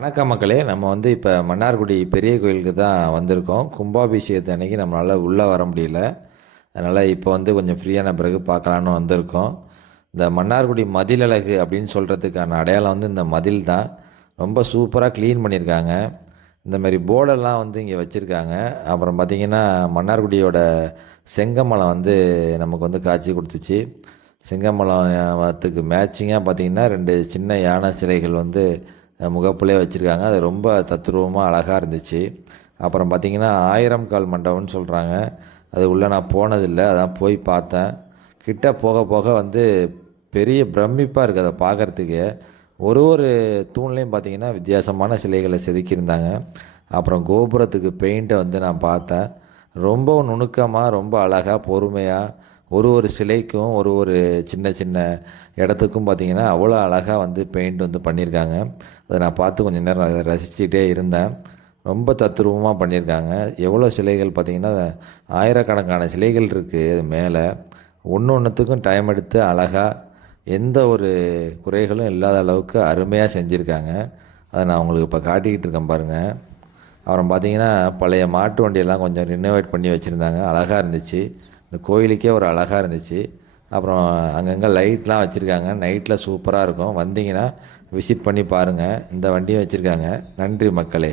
வணக்கம் மக்களே. நம்ம இப்போ மன்னார்குடி பெரிய கோயிலுக்கு தான் வந்திருக்கோம். கும்பாபிஷேகத்து அன்னைக்கு நம்மளால் உள்ளே வர முடியல. அதனால் இப்போ கொஞ்சம் ஃப்ரீயான பிறகு பார்க்கலான்னு வந்திருக்கோம். இந்த மன்னார்குடி மதில் அழகு அப்படின்னு சொல்கிறதுக்கான அடையாளம் இந்த மதில் தான். ரொம்ப சூப்பராக க்ளீன் பண்ணியிருக்காங்க. இந்தமாரி போர்டெல்லாம் இங்கே வச்சுருக்காங்க. அப்புறம் பார்த்திங்கன்னா மன்னார்குடியோட செங்கமலம் நமக்கு காட்சி கொடுத்துச்சு. செங்கமலத்துக்கு மேட்சிங்காக பார்த்திங்கன்னா 2 சின்ன யானை சிலைகள் முகப்புலேயே வச்சுருக்காங்க. அது ரொம்ப தத்ரூபமாக அழகாக இருந்துச்சு. அப்புறம் பார்த்திங்கன்னா 1000 கால் மண்டபம்னு சொல்கிறாங்க. அது உள்ளே நான் போனதில்லை, அதான் போய் பார்த்தேன். கிட்ட போக போக பெரிய பிரமிப்பாக இருக்குது அதை பார்க்குறதுக்கு. ஒரு தூண்லேயும் பார்த்திங்கன்னா வித்தியாசமான சிலைகளை செதுக்கியிருந்தாங்க. அப்புறம் கோபுரத்துக்கு பெயிண்ட்டை நான் பார்த்தேன். ரொம்ப நுணுக்கமாக, ரொம்ப அழகாக, பொறுமையாக ஒரு சிலைக்கும் ஒரு சின்ன சின்ன இடத்துக்கும் பார்த்திங்கன்னா அவ்வளோ அழகாக பெயிண்ட் பண்ணியிருக்காங்க. அதை நான் பார்த்து கொஞ்சம் நேரம் ரசிச்சுக்கிட்டே இருந்தேன். ரொம்ப தத்ரூபமாக பண்ணியிருக்காங்க. எவ்வளோ சிலைகள் பார்த்திங்கன்னா ஆயிரக்கணக்கான சிலைகள் இருக்குது. அது மேலே ஒன்றுத்துக்கும் டைம் எடுத்து அழகாக எந்த ஒரு குறைகளும் இல்லாத அளவுக்கு அருமையாக செஞ்சுருக்காங்க. அதை நான் உங்களுக்கு இப்போ காட்டிக்கிட்டு இருக்கேன் பாருங்கள். அப்புறம் பார்த்திங்கன்னா பழைய மாட்டு வண்டியெல்லாம் கொஞ்சம் ரினோவேட் பண்ணி வச்சுருந்தாங்க. அழகாக இருந்துச்சு. இந்த கோயிலுக்கே ஒரு அழகாக இருந்துச்சு. அப்புறம் அங்கங்கே லைட்லாம் வச்சுருக்காங்க. நைட்டில் சூப்பராக இருக்கும். வந்தீங்கன்னா விசிட் பண்ணி பாருங்கள். இந்த வண்டியும் வச்சுருக்காங்க. நன்றி மக்களே.